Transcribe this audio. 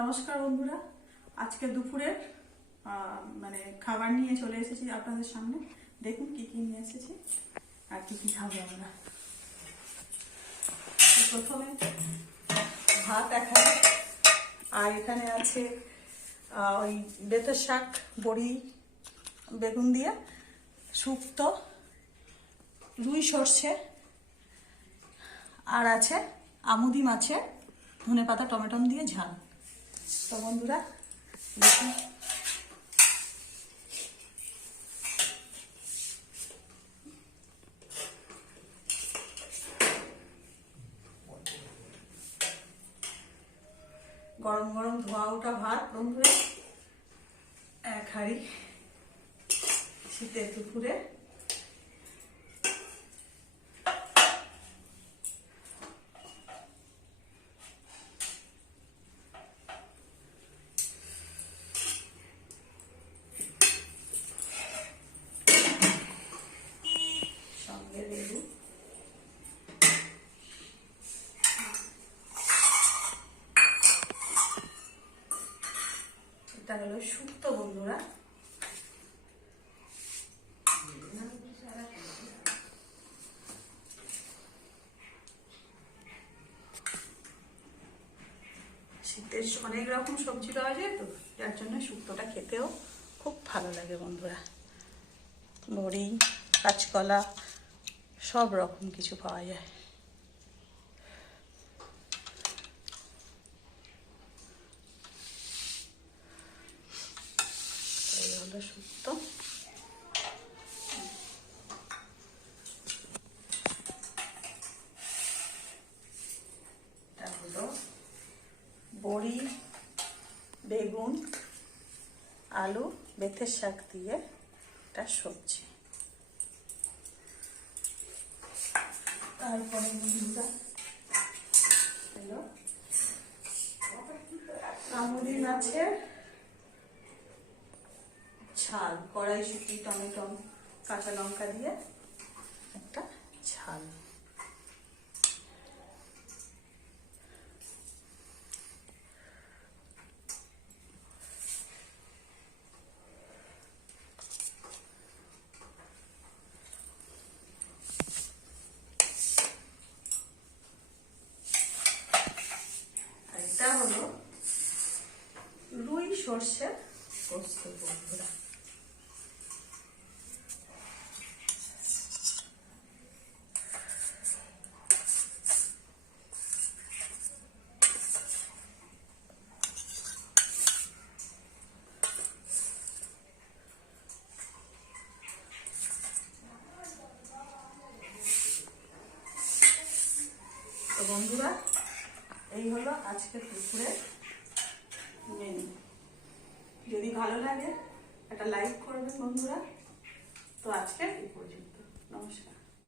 নমস্কার বন্ধুরা, আজকে দুপুরের মানে খাবার নিয়ে চলে এসেছি আপনাদের সামনে। দেখুন কি কি নিয়ে এসেছি আর কি কি খাবো আমরা। প্রথমে ভাত এখানে, আর এখানে আছে ওই বেতের শাক, বড়ি, বেগুন দিয়ে শুক্তো, রুই সর্ষে, আর আছে আমুদি মাছের ধনেপাতা টমেটো দিয়ে ঝাল। তো বন্ধুরা দেখুন, গরম গরম ধোয়া ওঠা ভাত বন্ধুরা, এক হাঁড়ি শীতের দুপুরে। সঙ্গে লেবু, এটা হলো শুক্তো বন্ধুরা। শীতের অনেক রকম সবজি পাওয়া যায়, তো যার জন্য শুক্তোটা খেতেও খুব ভালো লাগে বন্ধুরা। বড়ি, কাঁচকলা, সব রকম কিছু পাওয়া যায়। এই হলো শুক্তো। এটা হলো বড়ি, বেগুন, আলু, বেতের শাক দিয়ে একটা সবজি। তারপরে হলো আমুদি মাছের ঝাল, কড়াইশুঁটি, টমেটো, কাঁচা লঙ্কা দিয়ে একটা ঝাল। এটা হলো রুই সর্ষের পোস্ত বন্ধুরা। তো বন্ধুরা, এই হলো আজকের দুপুরের মেনু। যদি ভালো লাগে একটা লাইক করবেন বন্ধুরা। তো আজকে এই পর্যন্ত, নমস্কার।